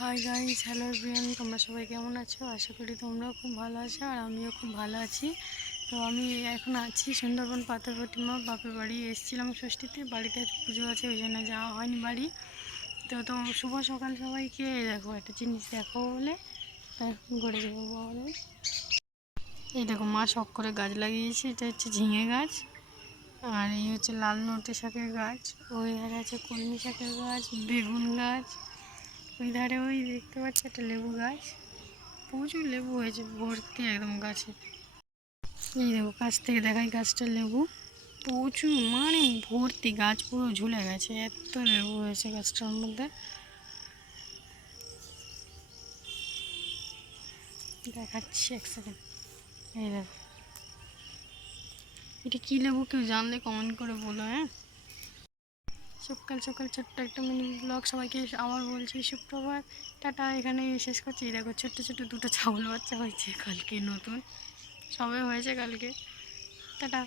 Hi guys, hello everyone, তোমরা সবাই কেমন আছো? আশা করি তোমরাও খুব ভালো আছো আর আমিও খুব ভালো আছি। তো আমি এখন আছি সুন্দরবন পাথরপ্রতিমা বাপের বাড়ি। এসেছিলাম ষষ্ঠীতে, বাড়িতে পুজো আছে ওই জন্য যাওয়া হয়নি বাড়ি। তো শুভ সকাল সবাইকে। দেখো একটা জিনিস দেখো বলে তাই ফোন করে যাবো বলে। এই দেখো মা শখ করে গাছ লাগিয়েছে, এটা হচ্ছে ঝিঙে গাছ। আর এই হচ্ছে লাল নোটে শাকের গাছ, ওই ধারে আছে কলমি শাকের গাছ, বেগুন গাছ, ওই ধারে ওই দেখতে পাচ্ছি একটা লেবু গাছ। প্রচুর লেবু হয়েছে, ভর্তি একদম গাছে। এই দেখো কাছ থেকে দেখাই গাছটা, লেবু প্রচুর, মানে ভর্তি, গাছ পুরো ঝুলে গেছে, এত লেবু হয়েছে গাছটার মধ্যে। দেখাচ্ছি এক সেকেন্ড। এই দেখো, এটা কী লেবু কেউ জানলে কমেন্ট করে বলো, হ্যাঁ। সকাল সকাল ছোট্ট একটা মিনি ব্লগ, সবাইকে আবার বলছি সুপ্রভাত, টাটা। এখানে শেষ করছি। দেখো ছোট্ট ছোট্ট দুটো ছাগল বাচ্চা হয়েছে কালকে, নতুন সবে হয়েছে কালকে। টাটা।